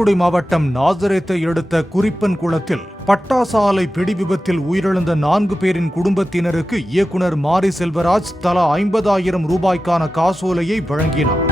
தூத்துக்குடி மாவட்டம் நாசரேத்தை அடுத்த குறிப்பன் குளத்தில் பட்டாசு ஆலை வெடி விபத்தில் உயிரிழந்த 4 பேரின் குடும்பத்தினருக்கு இயக்குனர் மாரி செல்வராஜ் தலா 50,000 ரூபாய்க்கான காசோலையை வழங்கினார்.